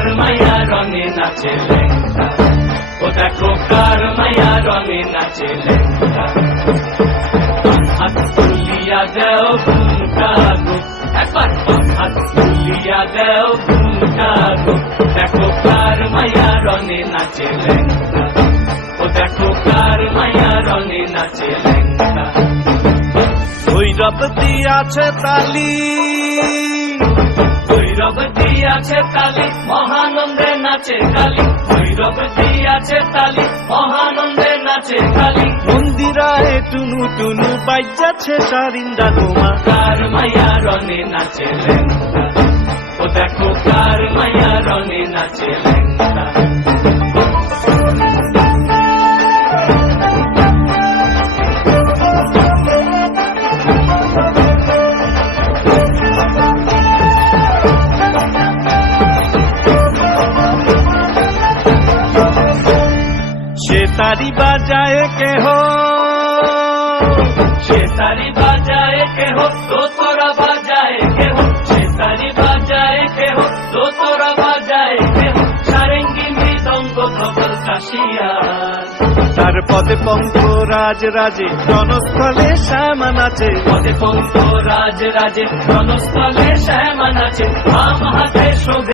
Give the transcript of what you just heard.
কার মায়া রঙে নাচে লেঙ্গা, ও দেখো কার মায়া রঙে নাচে লেঙ্গা। হাত তুলিয়া দেও ঘুমটা গো, একবার হাত তুলিয়া দেও ঘুমটা গো, দেখো কার মায়া রঙে নাচে লেঙ্গা, ও দেখো কার মায়া রঙে নাচে লেঙ্গা। ভৈরব দিয়াছে তালি, ভৈরব দিয়াছে তালি, মহানন্দে নাচে কালী, ভৈরব দিয়াছে তালি, মহানন্দে নাচে কালী। মন্দিরায় টুনু টুনু বাজ্যাছে সারিন্দা গোমা, কার মায়া রঙে নাচে লেঙ্গা, ও দেখো কার মায়া রঙে নাচে লেঙ্গা। সে তারি বাজায় কেহ, সে তারি বাজায় কেহ, দোতরা বাজায় কেহ, সে তারি বাজায় কেহ, দোতরা বাজায় কেহ, সারেঙ্গি মৃদঙ্গ ধবল কাশিয়ার। তার পদে পঙ্ক রাজ রাজে জনস্থলে শ্যামা নাচে, পদে পঙ্ক রাজ রাজে, রণস্থলে শ্যামা নাচে, বাম হাতে শোভে